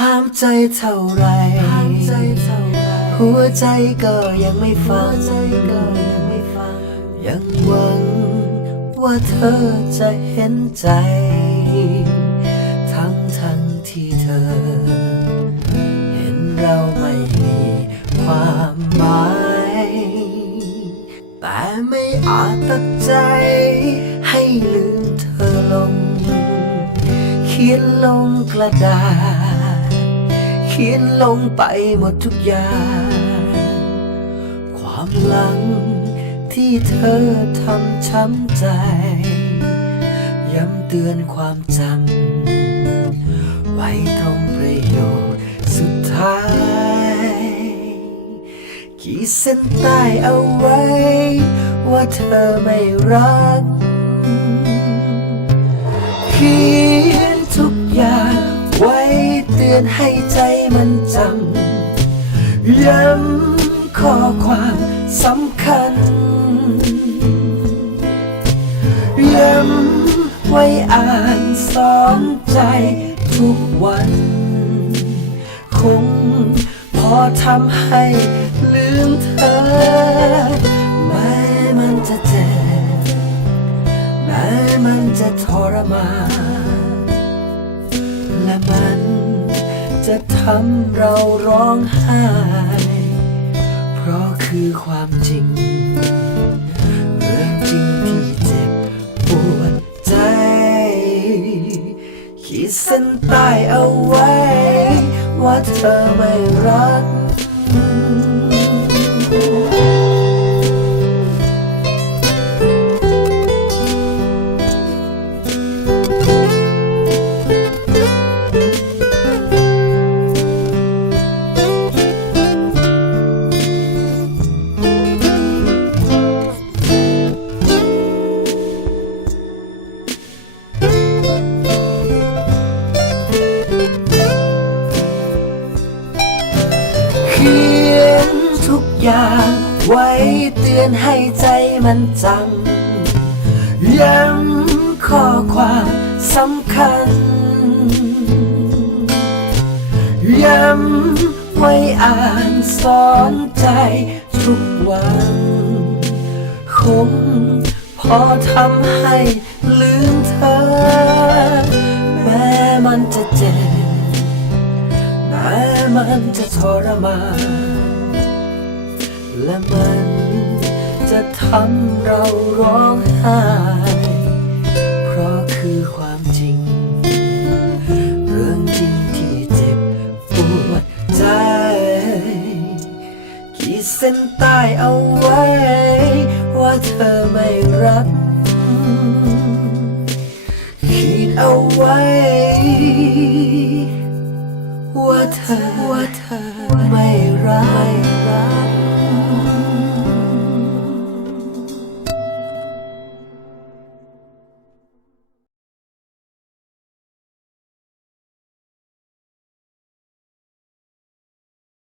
ห้ามใจเท่าไรหัวใจก็ยังไม่ฟัง ยังหวังว่าเธอจะเห็นใจ ทั้งทั้งที่เธอ เห็นเราไม่มีความหมาย แต่ไม่อาจตัดใจ ให้ลืมเธอลง เขียนลงกระดาษเขียนลงไปหมดทุกอย่าง ความหลังที่เธอทำช้ำใจ ย้ำเตือนความจำไว้ตรงประโยชน์สุดท้ายขีดเส้นใต้เอาไว้ ว่าเธอไม่รักขี อนให้ใจมันจำย้ำข้อความสำคัญ ย้ำไว้อ่านสอนใจทุกวัน คงพอทำให้ลืมเธอแม้มันจะเจ็บแม้มันจะทรมานและมัน จะทำเราร้องไห้ เพราะคือความจริง เรื่องจริงที่เจ็บปวดใจ ขีดเส้นใต้เอาไว้ ว่าเธอไม่รัก อย่างไว้เตือนให้ใจมันจำย้ำข้อความสำคัญ ย้ำไว้อ่านสอนใจทุกวันคงพอทำให้ลืมเธอ แม้มันจะเจ็บแม้มันจะทรมาน และมันจะทำเราร้องไห้ เพราะคือความจริง เรื่องจริงที่เจ็บปวดใจ ขีดเส้นใต้เอาไว้ ว่าเธอไม่รัก ขีดเอาไว้ว่าเธอว่าเธอไม่รัก